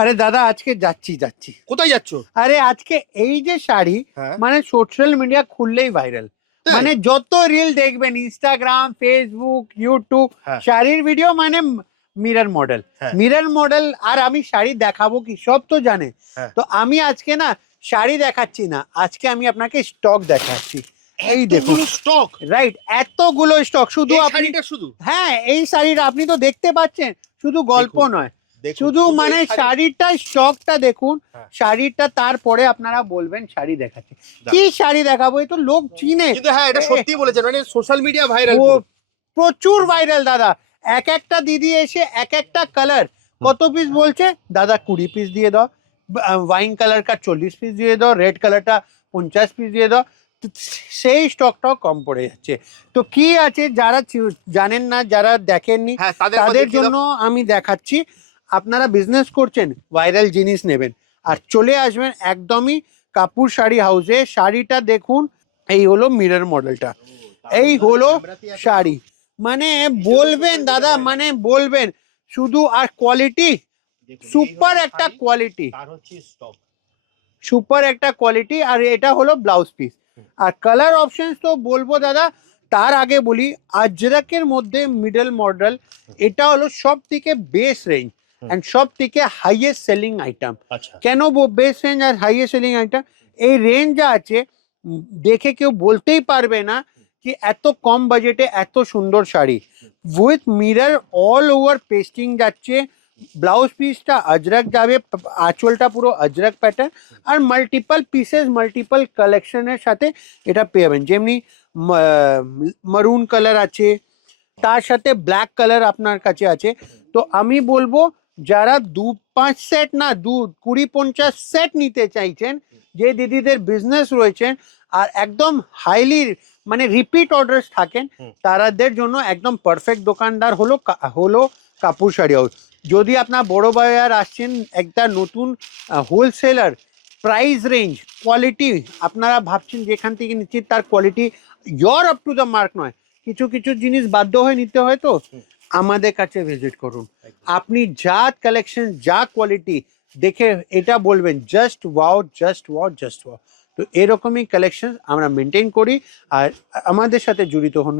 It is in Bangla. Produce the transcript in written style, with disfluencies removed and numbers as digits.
আরে দাদা আজকে যাচ্ছি যাচ্ছি কোথায় যাচ্ছ? আরে আজকে এই যে শাড়ি হ্যাঁ। মানে সোশ্যাল মিডিয়া খুললেই ভাইরাল। তাই? মানে যত রিল দেখবেন ইনস্টাগ্রাম ফেসবুক ইউটিউব হ্যাঁ। শাড়ির ভিডিও মানে মিরর মডেল। হ্যাঁ। মিরর মডেল আর আমি শাড়ি দেখাবো কি সব তো জানে। হ্যাঁ। তো আমি আজকে না শাড়ি দেখাচ্ছি না, আজকে আমি আপনাকে স্টক দেখাচ্ছি। এই দেখুন স্টক। রাইট, এতগুলো স্টক শুধু এই আপনি শাড়িটা শুধু? হ্যাঁ এই শাড়িটা আপনি তো দেখতে পাচ্ছেন, শুধু গল্প দেখুন, নয় দেখুন, শুধু শুধু মানে এই শাড়ি- শাড়িটা স্টকটা দেখুন। হ্যাঁ। শাড়িটা তারপরে আপনারা বলবেন শাড়ি দেখাচ্ছে দাও। কি শাড়ি দেখাবো, এই তো লোক চিনে। কিন্তু হ্যাঁ এটা সত্যি বলেছেন, মানে সোশ্যাল মিডিয়া ভাইরাল। ও প্রচুর ভাইরাল দাদা। এক একটা দিদি এসে এক একটা কালার কত পিস বলছে, দাদা 20 পিস দিয়ে দাও, ওয়াইন কালার কা 40 পিস দিয়ে দাও, রেড কালারটা 50 পিস দিয়ে দাও। তো সেই স্টকটাও কম পড়ে যাচ্ছে। তো কি আছে যারা জানেন না, যারা দেখেননি হ্যাঁ তাদের জন্য আমি দেখাচ্ছি। আপনারা বিজনেস করছেন, ভাইরাল জিনিস নেবেন আর চলে আসবেন একদমই কাপুর শাড়ি হাউসে। শাড়িটা দেখুন, এই হলো মিরর মডেলটা, এই হলো শাড়ি। মানে বলবেন দাদা, মানে বলবেন শুধু। আর কোয়ালিটি সুপার একটা কোয়ালিটি, তার হচ্ছে স্টক। সুপার একটা কোয়ালিটি। আর এটা হলো ব্লাউজ পিস। আর কালার অপশনস তো বলবো দাদা, তার আগে বলি আজরাকের মধ্যে মিডল মডেল এটা হলো সব থেকে বেস্ট রেঞ্জ অ্যান্ড সব থেকে হাইয়েস্ট সেলিং আইটেম। আচ্ছা। কেন বেস্ট রেঞ্জ আর হাইয়েস্ট সেলিং আইটেম? এই রেঞ্জ যা আছে দেখে কেউ বলতেই পারবে না কি এত কম বাজেটে এত সুন্দর sari. With mirror all over pasting যাচ্ছে, ব্লাউজ পিসটা আজরাক যাবে, আঁচলটা পুরো আজরাক প্যাটার্ন আর মাল্টিপল পিসেস মাল্টিপল কালেকশনের সাথে এটা পেয়ে যাবেন। যেমনি মারুন কালার আছে, তার সাথে ব্ল্যাক কালার আপনার কাছে আছে। তো আমি বলবো যারা 2-5 সেট না 20-50 সেট নিতে চাইছেন, যে দিদিদের বিজনেস রয়েছেন আর একদম হাইলি মানে রিপিট অর্ডার্স থাকেন, তাদের জন্য একদম পারফেক্ট দোকানদার হলো কাপুর শাড়ি হাউস। যদি আপনার বড় বাজার আসছেন, একটা নতুন হোলসেলার, প্রাইস রেঞ্জ কোয়ালিটি আপনারা ভাবছেন যেখান থেকে নিচ্ছি তার quality your up to the mark নয়, কিছু কিছু জিনিস বাধ্য হয়ে নিতে হয়, তো আমাদের কাছে ভিজিট করুন। আপনি যা কালেকশন যা কোয়ালিটি দেখে এটা বলবেন just wow just wow just wow. তো এরকমই কালেকশন আমরা মেনটেন করি। আর আমাদের সাথে জড়িত হন